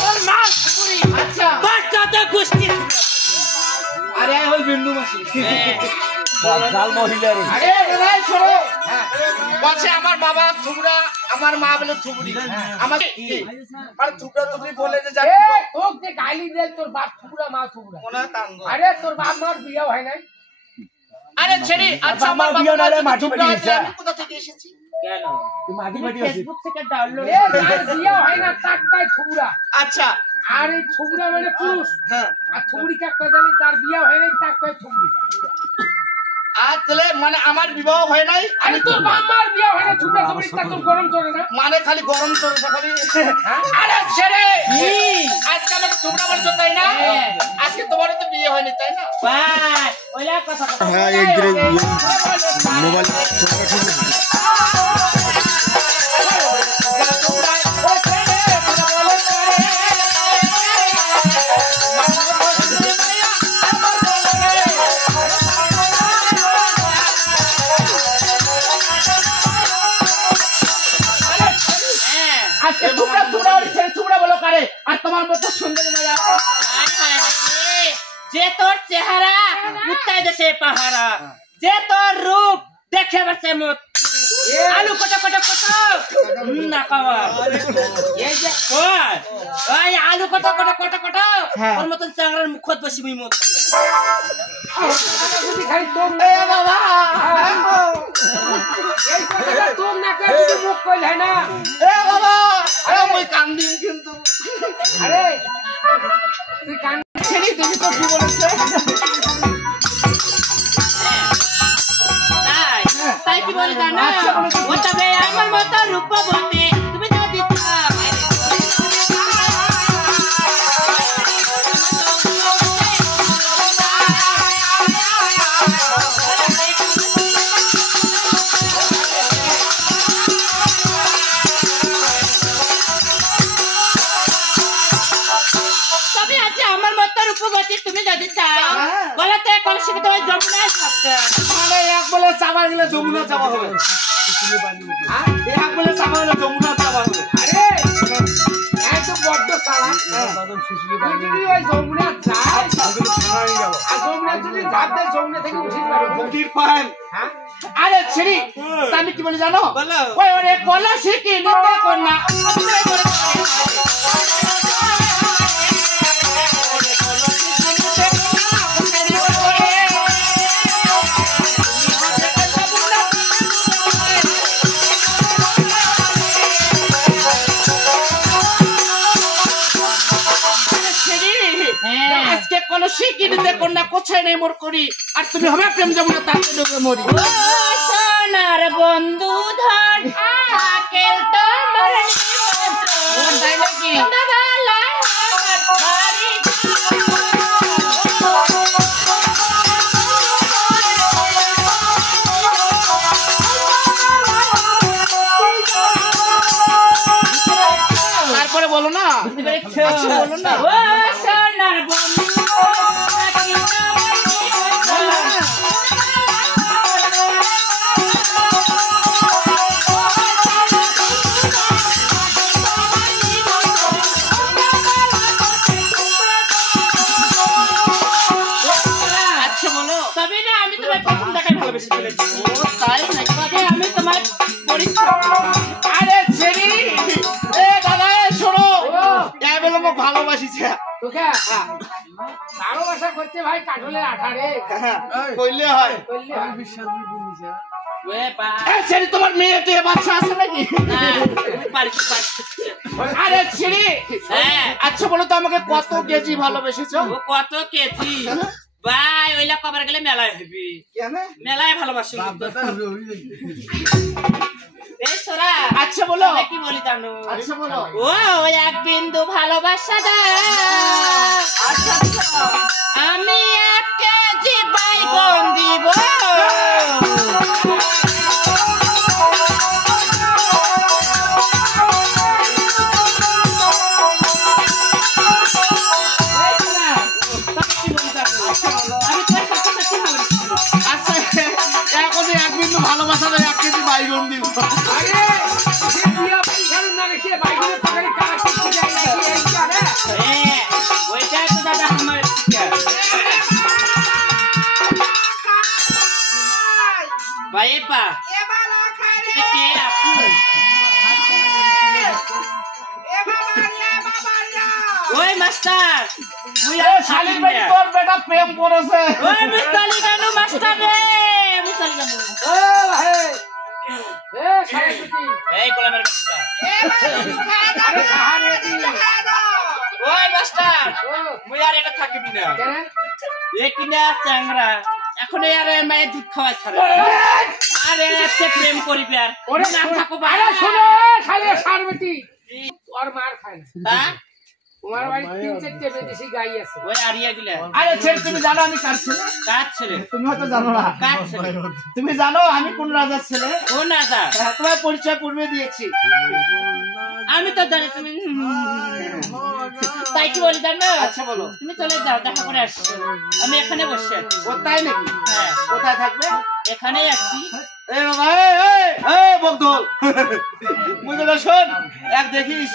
তোর মা থুবড়ি। আচ্ছা বাচ্চাতে কুস্তি। আরে হল বিন্দু মাসি জাল মহিলা রে। আরে রে ছোড়ো বলছে আমার বাবা থুবড়া আমার মা বলে থুবড়ি। আমাকে আর থুবড়া থুবড়ি বলে যে যাবে তোক যে গালি দে তোর বাপ থুবড়া মা থুবড়া কোনা তাঙ্গ। আরে তোর বাপ মার বিয়ে হয় নাই। আরে ছেড়ি আচ্ছা আমার বিয়ে না রে মাটি মাটি হইছে। আমি কোথা থেকে এসেছি কেন তুই মাটি মাটি আছিস ফেসবুক থেকে ডাউনলোড এ যার বিয়ে হয় না টাকায় থুবড়া। আচ্ছা আর এই থুবড়া মানে পুরুষ। হ্যাঁ আর থুবড়ি কাকে জানি তার বিয়ে হয় নাই টাকায় থুবড়ি। আতলে মানে আমার বিবাহ হয় নাই। আমি তোর বাবার বিয়ে হয় না থুবড়া থুবড়ি তা তোর গরম চলে না মানে খালি গরম চলে খালি। আরে ছেড়ে আজকে আমাকে থুবড়া বলছো তাই না? আজকে তোমারও তো বিয়ে হয়নি তাই না? ভাই ওইলা কথা কথা। হ্যাঁ এই মোবাইল যে তোর চেহারা কুত্তায় দেশে পাহারা যে তোর রূপ দেখে বসে মত আলু কত কত কত না খাওয়া এই যে ওই আলু কত কত কত কত ওর মতন চাংরার মুখত বসি মুই মত যদি খাই তোম এ বাবা এই কথা তোম না কে তুই মুখ কইল হয় না এ বাবা আরে মই কান্দি কিন্তু আরে তুই কান্দি ছেড়ে তুমি তো কি বলেছে তাই কি বলি জানো ওটা বে আমার মত রূপবতী তুমি যদি তুমি যদি চাও বলতে কলসি তো যমুনায় থাকতে মানে এক বলে চাবা গেলে যমুনা চাবা হবে হ্যাঁ এক বলে চাবা গেলে যমুনা চাবা হবে আরে এই তো বড় সালা দাদা শিশুলে বাড়ি ওই যমুনা যায় তাহলে থানায় গেল আর যমুনা যদি যাবে যমুনা থেকে উঠে পারো উঠির পান হ্যাঁ আরে ছেড়ি আমি কি বলি জানো ওই ওরে কলসি কি নিতে কোন না শিকিতে কন্যা কোথায় নেই মোর করি আর তুমি হবে প্রেম যমুনা তাকে ডুবে মরি ও সোনার বন্ধু ধন আকেল তোমার ও তাই নাকি বালা ভারী তারপরে বলো না বলো না ও সোনার বন্ধু ভালোবাসা করছে ভাই কাঠলের আঠারে কইলে হয় তোমার মেয়েতে বাচ্চা আছে নাকি আরে ছেড়ে আচ্ছা বলো তো আমাকে কত কেজি ভালোবেসেছ কত কেজি ভাই ওইলা কবার গেলে মেলায় হবি মেলায় ভালোবাসি আচ্ছা বলো কি বলি জানো আচ্ছা বলো ও এক বিন্দু ভালোবাসা দাও আচ্ছা আমি 1 কেজি বাইগন দিব ভালোবাসা 1 কেজি বাইগন দিব ওই মাস্টার মুই এ শালির বেটি তোর বেটা প্রেম করেছে ওই মুসালি গানু মাস্টার রে মুসালি গানু ও ভাই এ শালা বেটি এই গোলামের বাচ্চা আরে সাহারে দি ওই মাস্টার ও মুই আর এটা থাকিবি না কেন এ কিনা চ্যাংরা এখন আরে মায়ের দুধ খাওয়াই ছাড়ে আরে এতে প্রেম করিবি আর ওরে না থাকো আরে শুনো শালা সার বেটি ওর মার খায় না হ্যাঁ তোমার বাড়ি 3-4টে বিদেশি গাই আছে ওই আরিয়া গিলা আরে ছেলে তুমি জানো আমি কার ছেলে কার ছেলে তুমি হয়তো জানো না কার ছেলে তুমি জানো আমি কোন রাজার ছেলে ও না যা হ্যাঁ, তোমার পরিচয় পূর্বে দিয়েছি আমি তো জানি তুমি তাই কি বলি জানো আচ্ছা বলো তুমি চলে যাও দেখা করে আসছো আমি এখানে বসে আছি ও তাই নাকি হ্যাঁ কোথায় থাকবে এখানেই আছি এই বাবা এই বকদল মুই তো শোন এক দেখিস